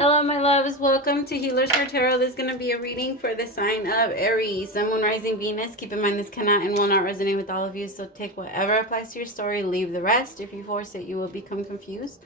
Hello, my loves. Welcome to Healers Heart Tarot. This is going to be a reading for the sign of Aries, Sun, Moon, Rising, Venus. Keep in mind this cannot and will not resonate with all of you, so take whatever applies to your story, leave the rest. If you force it, you will become confused.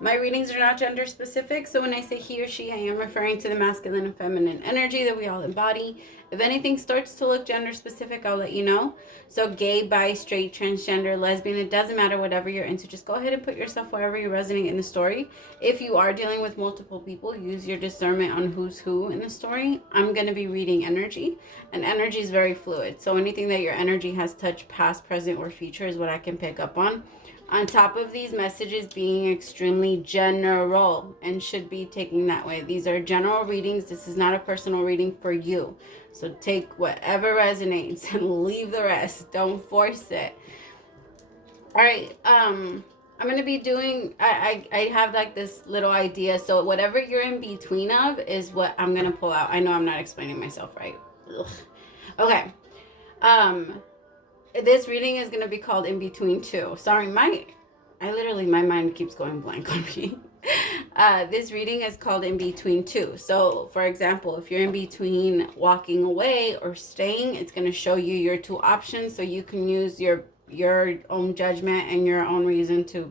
My readings are not gender specific, so when I say he or she, I am referring to the masculine and feminine energy that we all embody. If anything starts to look gender specific, I'll let you know. So gay, bi, straight, transgender, lesbian, it doesn't matter, whatever you're into. Just go ahead and put yourself wherever you resonate in the story. If you are dealing with multiple people, use your discernment on who's who in the story. I'm going to be reading energy, and energy is very fluid. So anything that your energy has touched, past, present, or future is what I can pick up on. On top of these messages being extremely general and should be taken that way. These are general readings. This is not a personal reading for you. So take whatever resonates and leave the rest. Don't force it. All right. I'm going to be doing, I have like this little idea. So whatever you're in between of is what I'm going to pull out. I know I'm not explaining myself right. Ugh. Okay. This reading is going to be called In Between Two. Sorry, my mind keeps going blank on me. This reading is called In Between Two. So, for example, if you're in between walking away or staying, it's going to show you your two options so you can use your own judgment and your own reason to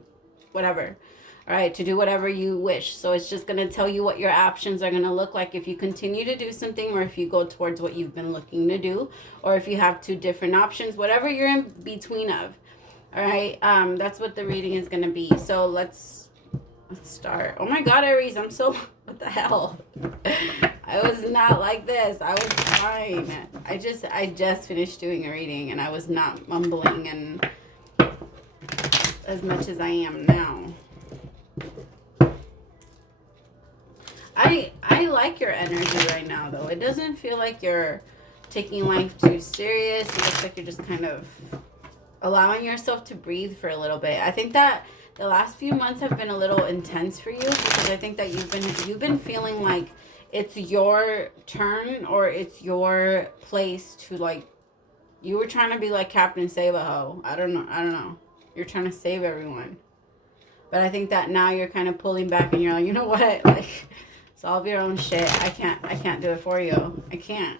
whatever. All right, to do whatever you wish. So it's just going to tell you what your options are going to look like if you continue to do something, or if you go towards what you've been looking to do, or if you have two different options, whatever you're in between of. All right, that's what the reading is going to be. So let's start. Oh my God, Aries, I'm so, what the hell? I was not like this. I was fine. I just finished doing a reading and I was not mumbling and as much as I am now. I like your energy right now, though. It doesn't feel like you're taking life too serious. It looks like you're just kind of allowing yourself to breathe for a little bit. I think that the last few months have been a little intense for you because I think that you've been feeling like it's your turn or it's your place to, like, you were trying to be like Captain Save-A-Ho. I don't know. You're trying to save everyone. But I think that now you're kind of pulling back and you're like, you know what? Like, solve your own shit. I can't do it for you. I can't.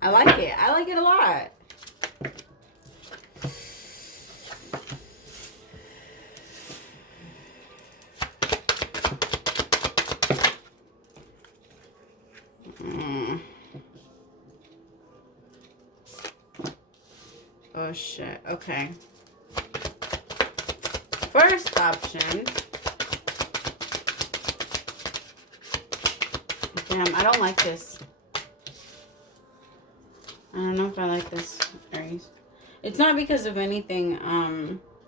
I like it. I like it a lot. Oh shit. Okay. First option. Damn, I don't like this. I don't know if I like this, Aries. It's not because of anything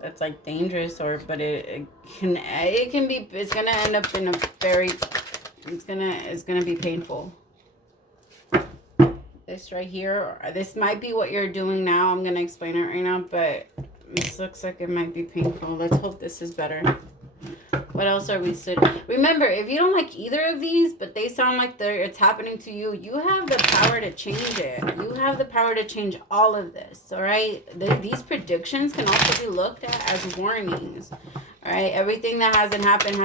that's like dangerous but it can be, it's gonna end up in a very, it's gonna be painful. This right here, or this might be what you're doing now. I'm gonna explain it right now, but this looks like it might be painful. Let's hope this is better. What else are we Remember, if you don't like either of these, but they sound like it's happening to you, you have the power to change it. You have the power to change all of this, all right? These predictions can also be looked at as warnings, all right? Everything that hasn't happened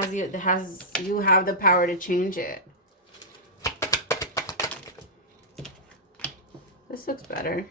you have the power to change it. This looks better.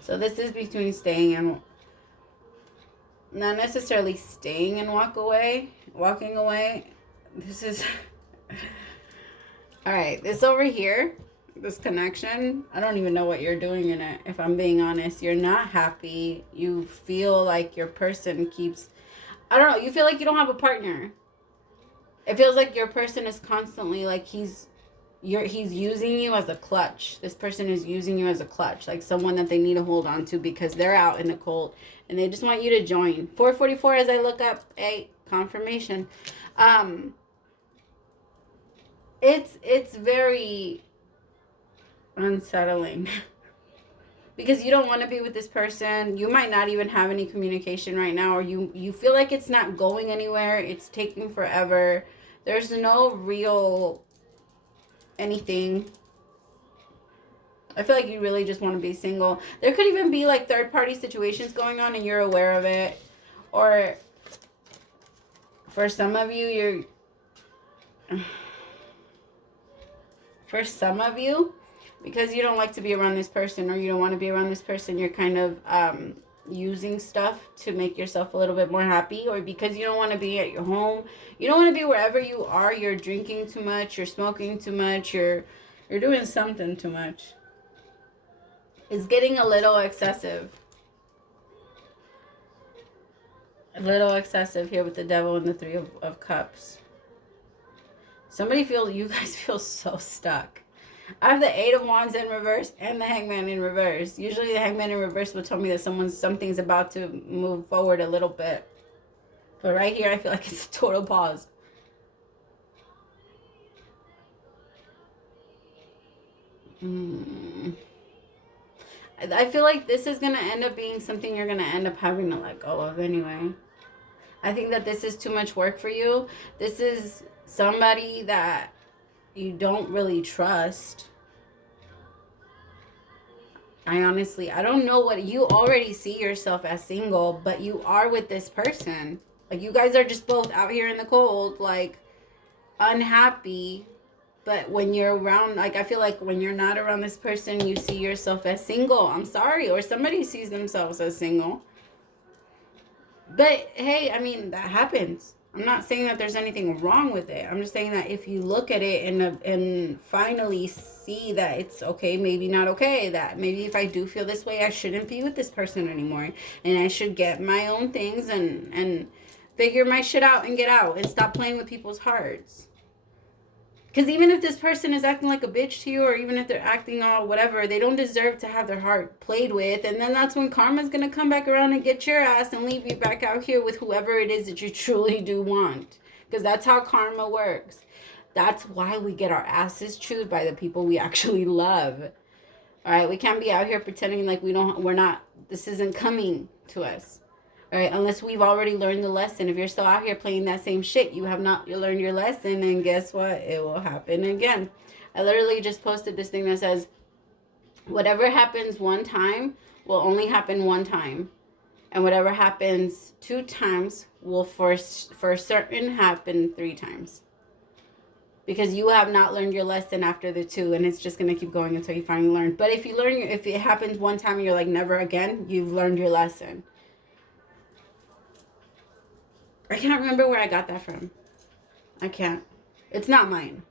So this is between staying and not necessarily staying and walking away. This is all right. This over here, this connection, I don't even know what you're doing in it. If I'm being honest, you're not happy. You feel like your person keeps, I don't know. You feel like you don't have a partner. It feels like your person is constantly like he's using you as a clutch. This person is using you as a clutch, like someone that they need to hold on to because they're out in the cold and they just want you to join. 444 as I look up, confirmation. It's very unsettling. because you don't want to be with this person. You might not even have any communication right now, or you feel like it's not going anywhere. It's taking forever. There's no real anything. I feel like you really just want to be single. There could even be like third-party situations going on and you're aware of it. Or for some of you, because you don't like to be around this person, or you don't want to be around this person, you're kind of using stuff to make yourself a little bit more happy, or because you don't want to be at your home, you don't want to be wherever you are, you're drinking too much, you're smoking too much, you're doing something too much. It's getting a little excessive. A little excessive here with the devil and the Three of Cups. You guys feel so stuck. I have the Eight of Wands in reverse and the Hangman in reverse. Usually the Hangman in reverse will tell me that something's about to move forward a little bit. But right here, I feel like it's a total pause. I feel like this is going to end up being something you're going to end up having to let go of anyway. I think that this is too much work for you. This is somebody that you don't really trust. I don't know what you already see yourself as single, but you are with this person. Like, you guys are just both out here in the cold, like, unhappy. But when you're around, like, I feel like when you're not around this person, you see yourself as single. I'm sorry. Or somebody sees themselves as single. But, hey, I mean, that happens. I'm not saying that there's anything wrong with it. I'm just saying that if you look at it and finally see that it's okay, maybe not okay, that maybe if I do feel this way, I shouldn't be with this person anymore. And I should get my own things and figure my shit out and get out and stop playing with people's hearts. Because even if this person is acting like a bitch to you, or even if they're acting all whatever, they don't deserve to have their heart played with. And then that's when karma's going to come back around and get your ass and leave you back out here with whoever it is that you truly do want. Because that's how karma works. That's why we get our asses chewed by the people we actually love. All right, we can't be out here pretending like this isn't coming to us. All right, unless we've already learned the lesson. If you're still out here playing that same shit, you have not learned your lesson, and guess what? It will happen again. I literally just posted this thing that says, whatever happens one time will only happen one time. And whatever happens 2 times will for certain happen 3 times. Because you have not learned your lesson after the 2, and it's just going to keep going until you finally learn. But if it happens one time and you're like, never again, you've learned your lesson. I can't remember where I got that from. I can't. It's not mine.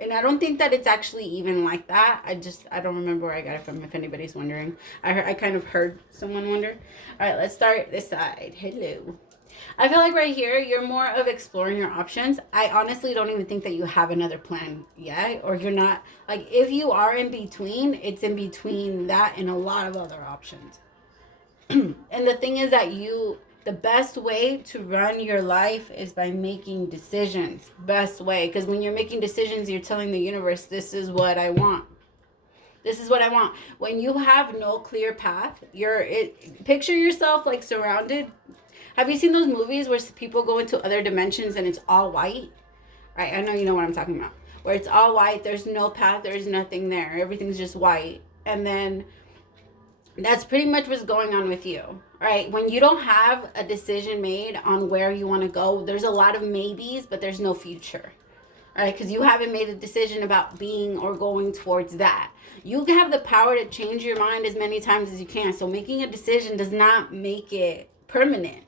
And I don't think that it's actually even like that. I don't remember where I got it from, if anybody's wondering. I kind of heard someone wonder. All right, let's start this side. Hello. I feel like right here, you're more of exploring your options. I honestly don't even think that you have another plan yet. Or you're not. Like, if you are in between, it's in between that and a lot of other options. And the thing is that the best way to run your life is by making decisions. Best way. Because when you're making decisions, you're telling the universe, this is what I want. This is what I want. When you have no clear path, picture yourself like surrounded. Have you seen those movies where people go into other dimensions and it's all white? Right, I know you know what I'm talking about. Where it's all white, there's no path, there's nothing there. Everything's just white. And then that's pretty much what's going on with you. Right? When you don't have a decision made on where you want to go, there's a lot of maybes, but there's no future. Right? Because you haven't made a decision about being or going towards that. You have the power to change your mind as many times as you can. So making a decision does not make it permanent.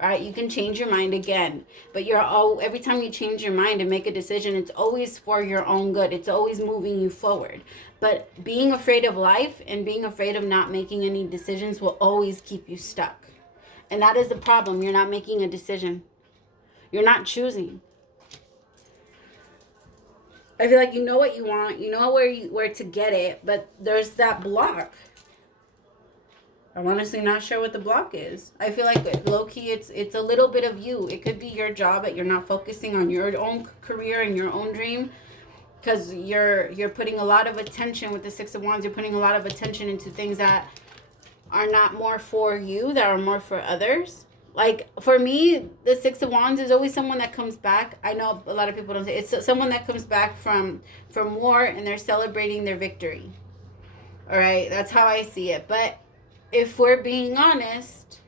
Right? You can change your mind again. But every time you change your mind and make a decision, it's always for your own good. It's always moving you forward. But being afraid of life and being afraid of not making any decisions will always keep you stuck. And that is the problem. You're not making a decision. You're not choosing. I feel like you know what you want. You know where to get it. But there's that block. I'm honestly not sure what the block is. I feel like low-key it's a little bit of you. It could be your job that you're not focusing on your own career and your own dream. because you're putting a lot of attention with the Six of Wands. You're putting a lot of attention into things that are not more for you, that are more for others. Like, for me, the Six of Wands is always someone that comes back. I know a lot of people don't say it's someone that comes back from war, and they're celebrating their victory. All right, that's how I see it. But if we're being honest,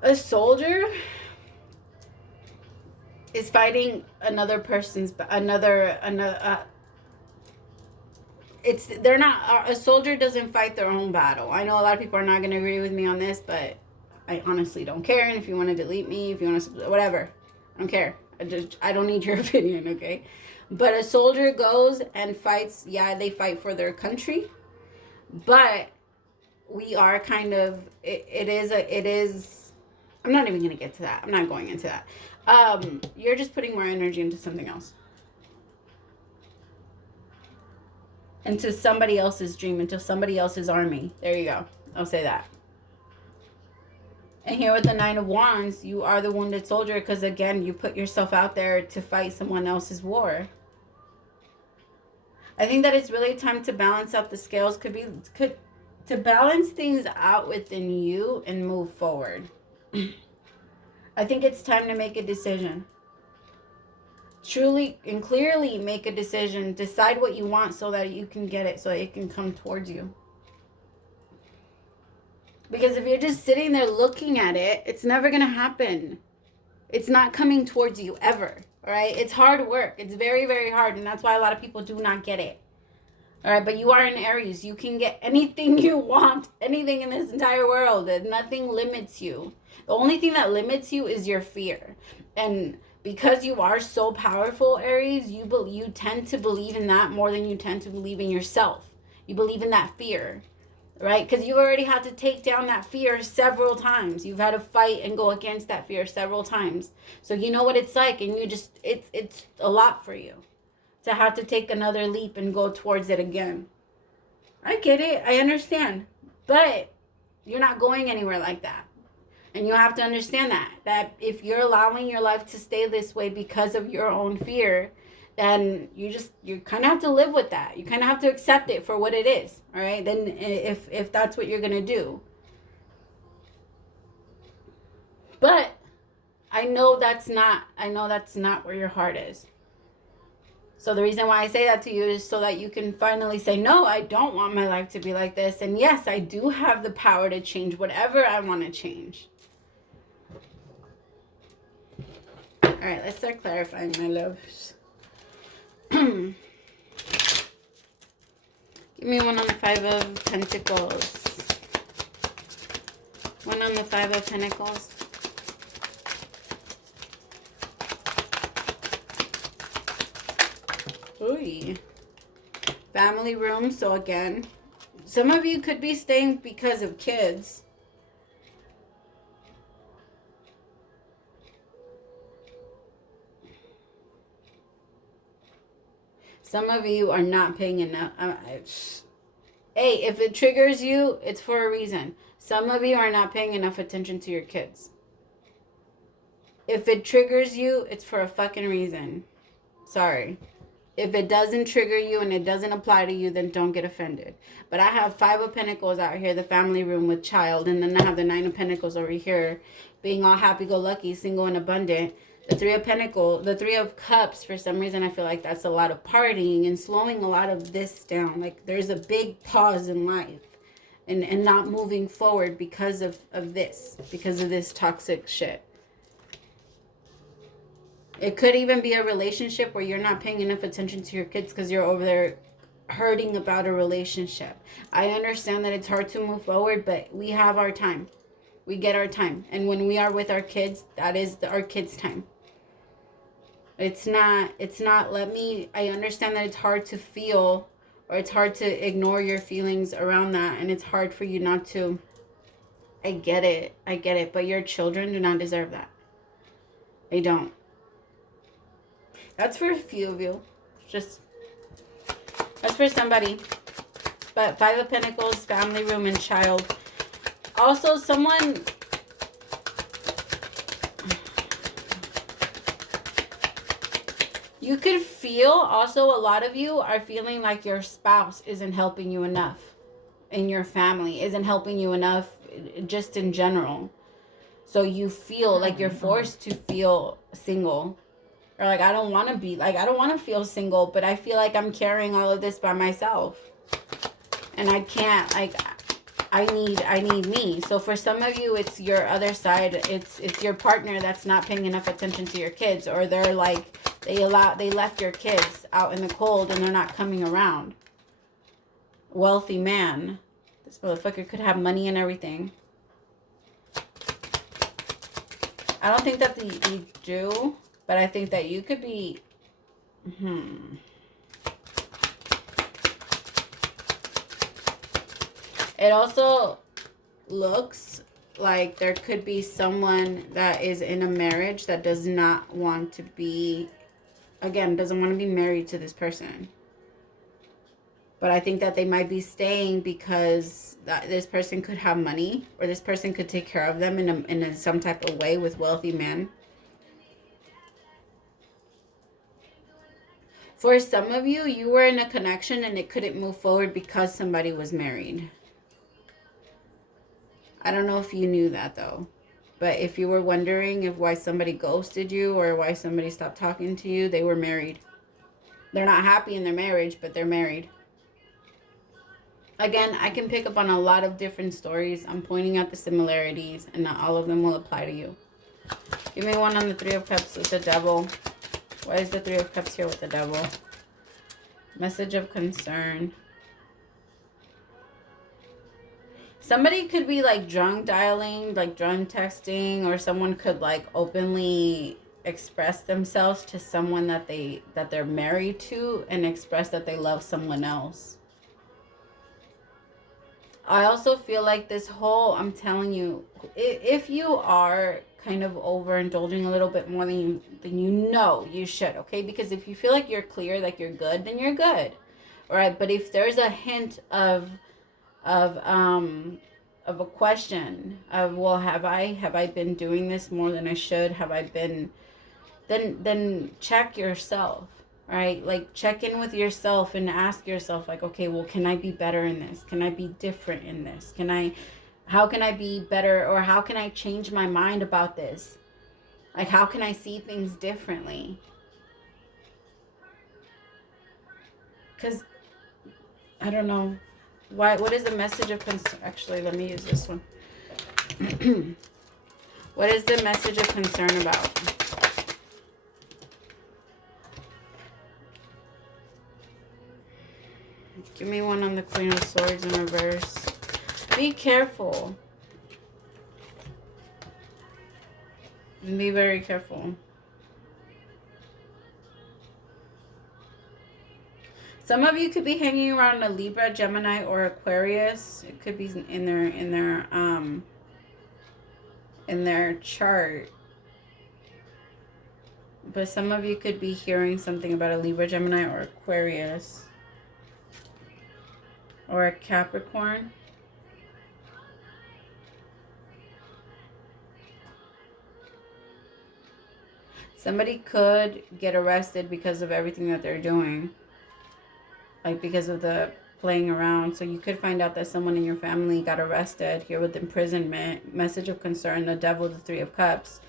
a soldier is fighting another person's they're not, a soldier doesn't fight their own battle. I know a lot of people are not going to agree with me on this, but I honestly don't care. And if you want to delete me, if you want to, whatever, I don't care. I don't need your opinion, okay? But a soldier goes and fights. Yeah, they fight for their country, but we are kind of, it is, I'm not even going to get to that. I'm not going into that. You're just putting more energy into something else. Into somebody else's dream, into somebody else's army. There you go. I'll say that. And here with the Nine of Wands, you are the wounded soldier because, again, you put yourself out there to fight someone else's war. I think that it's really time to balance out the scales. To balance things out within you and move forward. I think it's time to make a decision. Truly and clearly make a decision. Decide what you want so that you can get it, so it can come towards you. Because if you're just sitting there looking at it, it's never going to happen. It's not coming towards you ever. All right? It's hard work. It's very, very hard. And that's why a lot of people do not get it. All right? But you are an Aries. You can get anything you want. Anything in this entire world. Nothing limits you. The only thing that limits you is your fear. And because you are so powerful, Aries, you tend to believe in that more than you tend to believe in yourself. You believe in that fear, right? Because you already had to take down that fear several times. You've had to fight and go against that fear several times. So you know what it's like, and it's a lot for you to have to take another leap and go towards it again. I get it. I understand. But you're not going anywhere like that. And you have to understand that if you're allowing your life to stay this way because of your own fear, then you kind of have to live with that. You kind of have to accept it for what it is. All right. Then if that's what you're going to do. But I know that's not where your heart is. So the reason why I say that to you is so that you can finally say, no, I don't want my life to be like this. And yes, I do have the power to change whatever I want to change. All right, let's start clarifying, my loves. Give me one on the Five of Pentacles. One on the Five of Pentacles. Ooh. Family room. So again, some of you could be staying because of kids. Some of you are not paying enough. Hey, if it triggers you, it's for a reason. Some of you are not paying enough attention to your kids. If it triggers you, it's for a fucking reason. Sorry. If it doesn't trigger you and it doesn't apply to you, then don't get offended. But I have Five of Pentacles out here, the family room with child. And then I have the Nine of Pentacles over here, being all happy-go-lucky, single and abundant. The Three of Pentacles, the Three of Cups, for some reason, I feel like that's a lot of partying and slowing a lot of this down. Like, there's a big pause in life and not moving forward because of this toxic shit. It could even be a relationship where you're not paying enough attention to your kids because you're over there hurting about a relationship. I understand that it's hard to move forward, but we have our time. We get our time. And when we are with our kids, that is our kids' time. It's not, I understand that it's hard to feel, or it's hard to ignore your feelings around that. And it's hard for you not to. I get it. But your children do not deserve that. They don't. That's for a few of you. That's for somebody. But Five of Pentacles, family room, and child. Also, someone... You could feel, also a lot of you are feeling like your spouse isn't helping you enough in your family, isn't helping you enough just in general. So you feel like you're forced to feel single. Or like, I don't want to be, like, I don't want to feel single, but I feel like I'm carrying all of this by myself. And I can't, like, I need me. So for some of you, it's your other side. It's your partner that's not paying enough attention to your kids. Or they're like, they left your kids out in the cold and they're not coming around. Wealthy man. This motherfucker could have money and everything. I don't think that they do, but I think that you could be... It also looks like there could be someone that is in a marriage that does not want to be... Again, doesn't want to be married to this person. But I think that they might be staying because this person could have money, or this person could take care of them in some type of way with wealthy men. For some of you, you were in a connection and it couldn't move forward because somebody was married. I don't know if you knew that though. But if you were wondering why somebody ghosted you or why somebody stopped talking to you, they were married. They're not happy in their marriage, but they're married. Again, I can pick up on a lot of different stories. I'm pointing out the similarities, and not all of them will apply to you. Give me one on the Three of Cups with the Devil. Why is the Three of Cups here with the Devil? Message of concern. Somebody could be like drunk dialing, like drunk texting, or someone could like openly express themselves to someone that they're married to and express that they love someone else. I also feel like this whole, I'm telling you, if you are kind of overindulging a little bit more than you know you should, okay? Because if you feel like you're clear, like you're good, then you're good. All right, but if there's a hint of a question of, well, have I been doing this more than I should? Have I been, then check yourself. Right? Like, check in with yourself and ask yourself, like, okay, well, can I be better in this? Can I be different in this? How can I be better, or how can I change my mind about this? Like, how can I see things differently? Because, I don't know. What is the message of concern? Actually, let me use this one. What is the message of concern about? Give me one on the Queen of Swords in reverse. Be careful. Be very careful. Some of you could be hanging around a Libra, Gemini, or Aquarius. It could be in their chart. But some of you could be hearing something about a Libra, Gemini, or Aquarius. Or a Capricorn. Somebody could get arrested because of everything that they're doing. Like, because of the playing around. So you could find out that someone in your family got arrested here with imprisonment. Message of concern, the Devil, the Three of Cups.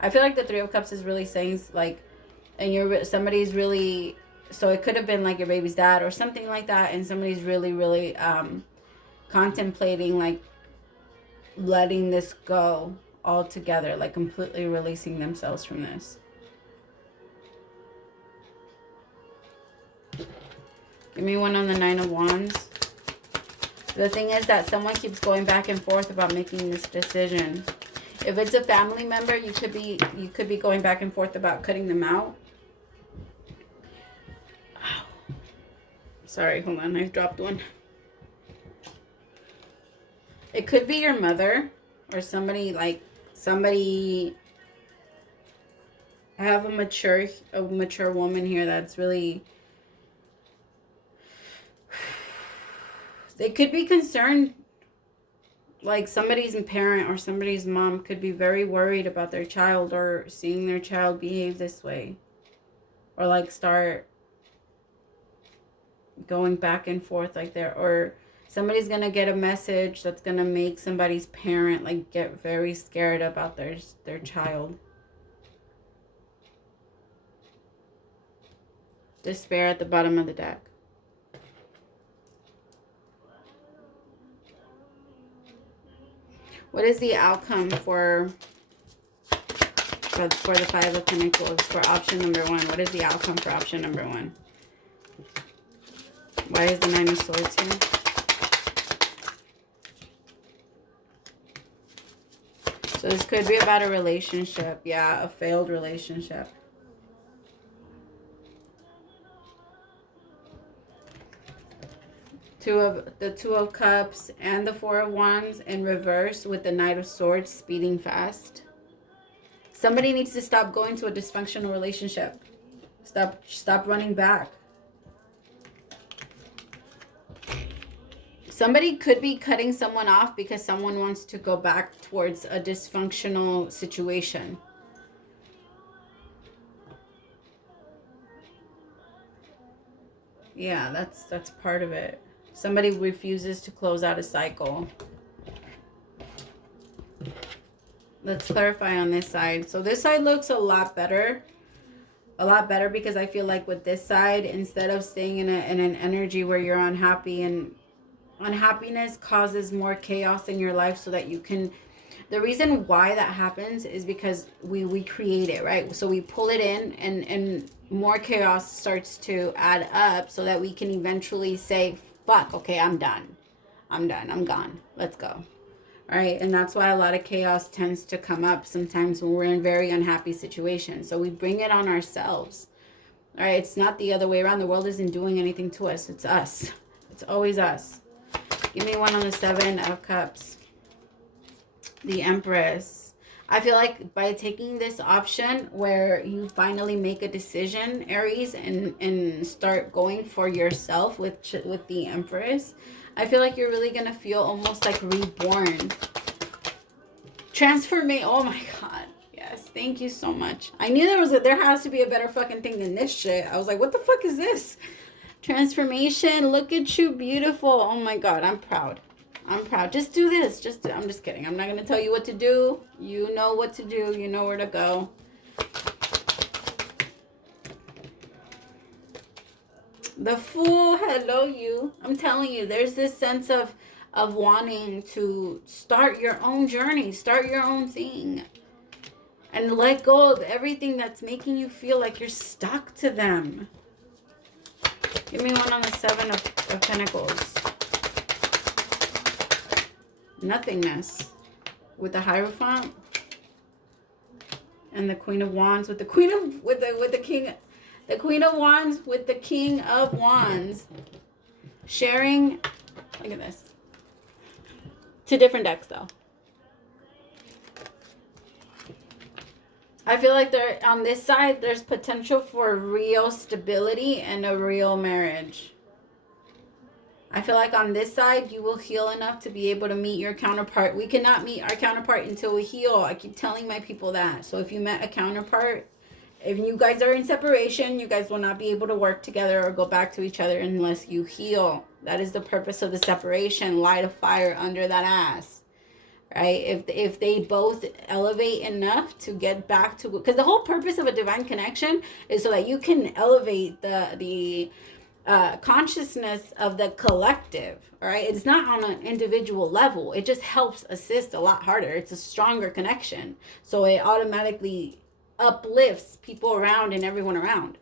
I feel like the Three of Cups is really saying, like, and somebody's really... So it could have been like your baby's dad or something like that, and somebody's really, really contemplating, like, letting this go altogether, like completely releasing themselves from this. Give me one on the Nine of Wands. The thing is that someone keeps going back and forth about making this decision. If it's a family member, you could be going back and forth about cutting them out. Sorry, hold on, I've dropped one. It could be your mother or somebody I have a mature woman here that's really... They could be concerned, like somebody's parent or somebody's mom could be very worried about their child or seeing their child behave this way. or like start going back and forth like there, or somebody's gonna get a message that's gonna make somebody's parent like get very scared about their child. Despair at the bottom of the deck. What is the outcome for the Five of Pentacles for option number 1? What is the outcome for option number 1? Why is the Nine of Swords here? So this could be about a relationship. Yeah, a failed relationship. The Two of Cups and the Four of Wands in reverse with the Knight of Swords speeding fast. Somebody needs to stop going to a dysfunctional relationship. Stop running back. Somebody could be cutting someone off because someone wants to go back towards a dysfunctional situation. Yeah, that's part of it. Somebody refuses to close out a cycle. Let's clarify on this side. So this side looks a lot better. A lot better because I feel like with this side, instead of staying in an energy where you're unhappy, and unhappiness causes more chaos in your life so that you can... The reason why that happens is because we create it, right? So we pull it in and more chaos starts to add up so that we can eventually say, fuck, okay, I'm done. I'm gone. Let's go. All right? And that's why a lot of chaos tends to come up sometimes when we're in very unhappy situations. So we bring it on ourselves. All right? It's not the other way around. The world isn't doing anything to us. It's us. It's always us. Give me one on the Seven of Cups. The Empress. I feel like by taking this option where you finally make a decision, Aries, and start going for yourself with the Empress, I feel like you're really going to feel almost like reborn. Transformation. Oh my God. Yes. Thank you so much. I knew there has to be a better fucking thing than this shit. I was like, what the fuck is this? Transformation. Look at you. Beautiful. Oh my God. I'm proud. I'm proud. Just do this. I'm just kidding. I'm not going to tell you what to do. You know what to do. You know where to go. The Fool. Hello, you. I'm telling you, there's this sense of wanting to start your own journey. Start your own thing. And let go of everything that's making you feel like you're stuck to them. Give me one on the Seven of Pentacles. Nothingness with the Hierophant and the Queen of Wands with the Queen of with the King, the Queen of Wands with the King of Wands, sharing. Look at this. 2 different decks though. I feel like there on this side there's potential for real stability and a real marriage. I feel like on this side, you will heal enough to be able to meet your counterpart. We cannot meet our counterpart until we heal. I keep telling my people that. So if you met a counterpart, if you guys are in separation, you guys will not be able to work together or go back to each other unless you heal. That is the purpose of the separation. Light a fire under that ass. Right? If they both elevate enough to get back to... Because the whole purpose of a divine connection is so that you can elevate the consciousness of the collective. All right, it's not on an individual level. It just helps assist a lot harder. It's a stronger connection, so it automatically uplifts people around and everyone around.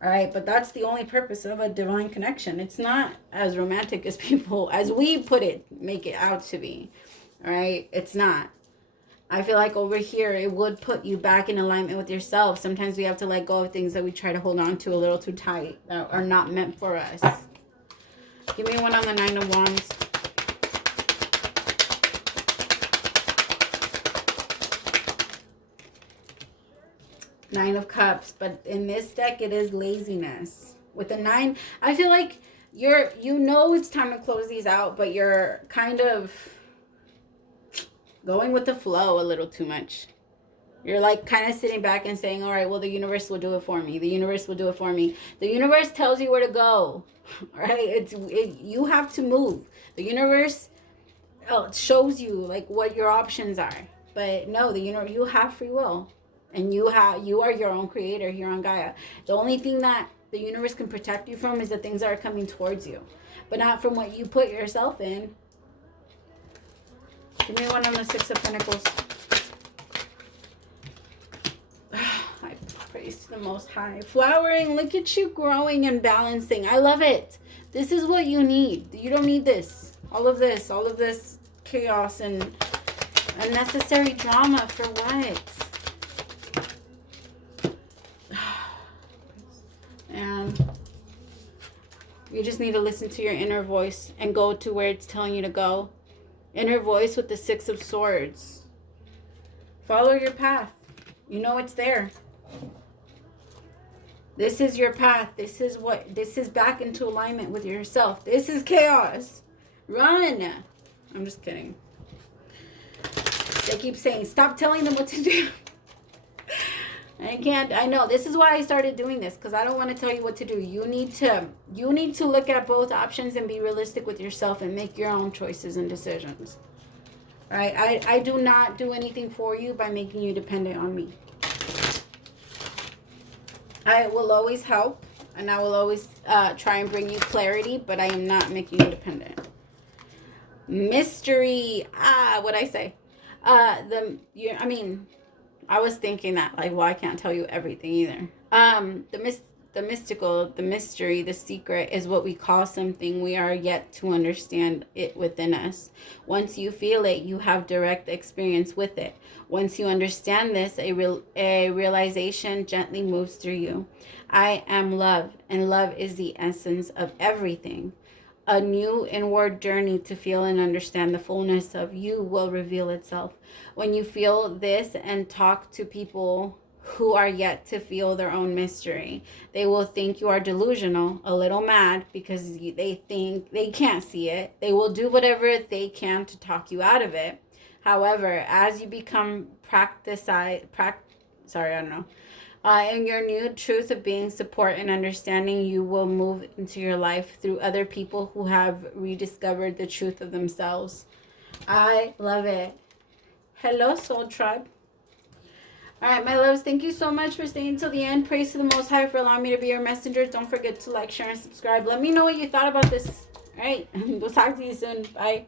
All right, but that's the only purpose of a divine connection. It's not as romantic as people, as we put it, make it out to be. All right, it's not. I feel like over here, it would put you back in alignment with yourself. Sometimes we have to let go of things that we try to hold on to a little too tight, that are not meant for us. Give me one on the Nine of Wands. Nine of Cups. But in this deck, it is laziness. With the 9, I feel like you know it's time to close these out, but you're kind of... going with the flow a little too much. You're like kind of sitting back and saying, all right, well, the universe will do it for me. The universe will do it for me. The universe tells you where to go, right? You have to move. The universe shows you like what your options are. But no, you have free will. And you are your own creator here on Gaia. The only thing that the universe can protect you from is the things that are coming towards you. But not from what you put yourself in. Give me one on the Six of Pentacles. I praise the Most High. Flowering, look at you growing and balancing. I love it. This is what you need. You don't need this. All of this chaos and unnecessary drama for what? And you just need to listen to your inner voice and go to where it's telling you to go. Inner voice with the Six of Swords. Follow your path. You know it's there. This is your path. This is back into alignment with yourself. This is chaos. Run. I'm just kidding. They keep saying, stop telling them what to do. I know. This is why I started doing this, because I don't want to tell you what to do. You need to look at both options and be realistic with yourself and make your own choices and decisions. All right? I do not do anything for you by making you dependent on me. I will always help, and I will always try and bring you clarity, but I am not making you dependent. Mystery. What'd I say? I was thinking that, like, well, I can't tell you everything either. The mystical, the mystery, the secret is what we call something we are yet to understand it within us. Once you feel it, you have direct experience with it. Once you understand this, a realization gently moves through you. I am love, and love is the essence of everything. A new inward journey to feel and understand the fullness of you will reveal itself. When you feel this and talk to people who are yet to feel their own mystery, they will think you are delusional, a little mad, because they think they can't see it. They will do whatever they can to talk you out of it. However, as you become in your new truth of being support and understanding, you will move into your life through other people who have rediscovered the truth of themselves. I love it. Hello, Soul Tribe. All right, my loves, thank you so much for staying till the end. Praise to the Most High for allowing me to be your messenger. Don't forget to like, share, and subscribe. Let me know what you thought about this. All right, we'll talk to you soon. Bye.